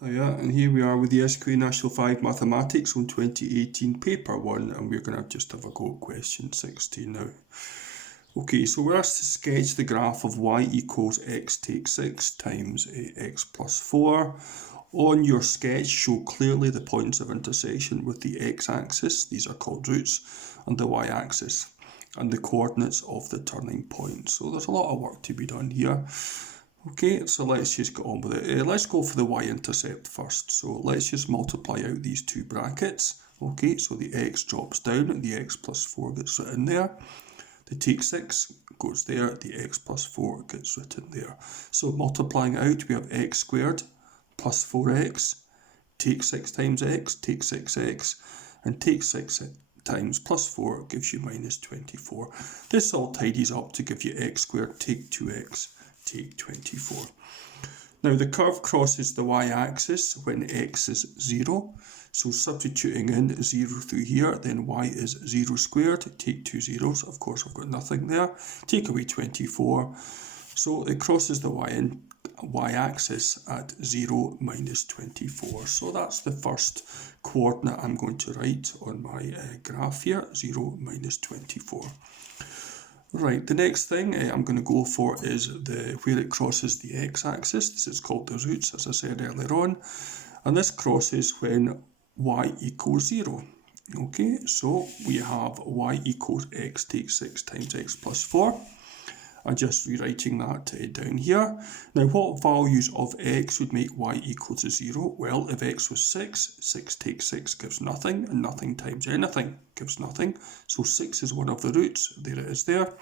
Yeah, and here we are with the SQA National 5 Mathematics on 2018 paper 1, and we're going to just have a go at question 16 now. Okay, so we're asked to sketch the graph of y equals x take 6 times x plus 4. On your sketch, show clearly the points of intersection with the x-axis, these are called roots, and the y-axis, and the coordinates of the turning point. So there's a lot of work to be done here. Okay, so let's just get on with it. Let's go for the y-intercept first. So let's just multiply out these two brackets. Okay, so the x drops down and the x plus 4 gets written there. The take 6 goes there, the x plus 4 gets written there. So multiplying out, we have x squared plus 4x, take 6 times x, take 6x, and take 6 times plus 4 gives you minus 24. This all tidies up to give you x squared take 2x, take 24. Now the curve crosses the y-axis when x is 0. So substituting in 0 through here, then y is 0 squared, take 2 zeros, of course I've got nothing there, take away 24, so it crosses the y-axis at 0 minus 24. So that's the first coordinate I'm going to write on my graph here, 0 minus 24. Right, the next thing I'm going to go for is where it crosses the x-axis. This is called the roots, as I said earlier on, and this crosses when y equals 0. Okay, so we have y equals x take 6 times x plus 4. I'm just rewriting that down here. Now what values of x would make y equal to 0? Well, if x was 6, 6 take 6 gives nothing, and nothing times anything gives nothing. So 6 is one of the roots, there it is there.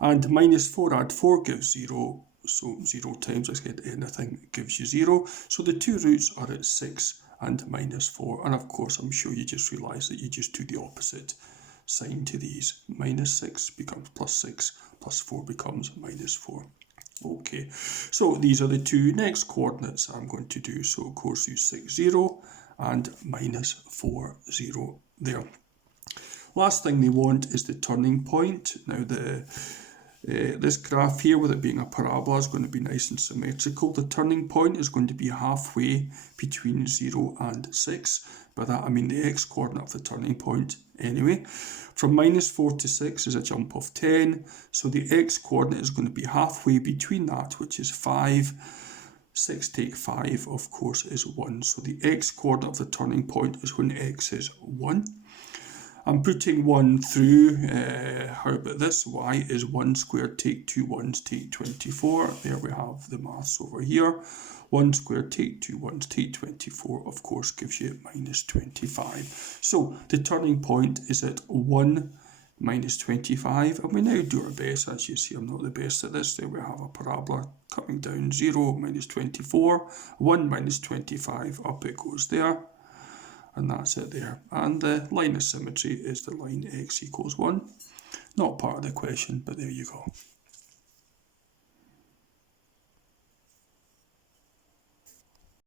And minus 4 add 4 gives 0, so 0 times, let's get anything, gives you 0. So the two roots are at 6 and minus 4, and of course I'm sure you just realise that you just do the opposite sign to these. Minus 6 becomes plus 6, plus 4 becomes minus 4. Okay, so these are the two next coordinates I'm going to do. So of course use 6, 0 and minus 4, 0 there. Last thing they want is the turning point. Now this graph here, with it being a parabola, is going to be nice and symmetrical. The turning point is going to be halfway between 0 and 6. By that I mean the x-coordinate of the turning point anyway. From minus 4 to 6 is a jump of 10, so the x-coordinate is going to be halfway between that, which is 5. 6 take 5, of course, is 1. So the x-coordinate of the turning point is when x is 1. I'm putting 1 through, how about this? Y is 1 squared, take 2 1s, take 24. There we have the maths over here. 1 squared, take 2 1s, take 24, of course, gives you minus 25. So the turning point is at 1 minus 25. And we now do our best. As you see, I'm not the best at this. There we have a parabola coming down, 0 minus 24, 1 minus 25, up it goes there. And that's it there. And the line of symmetry is the line x equals 1. Not part of the question, but there you go.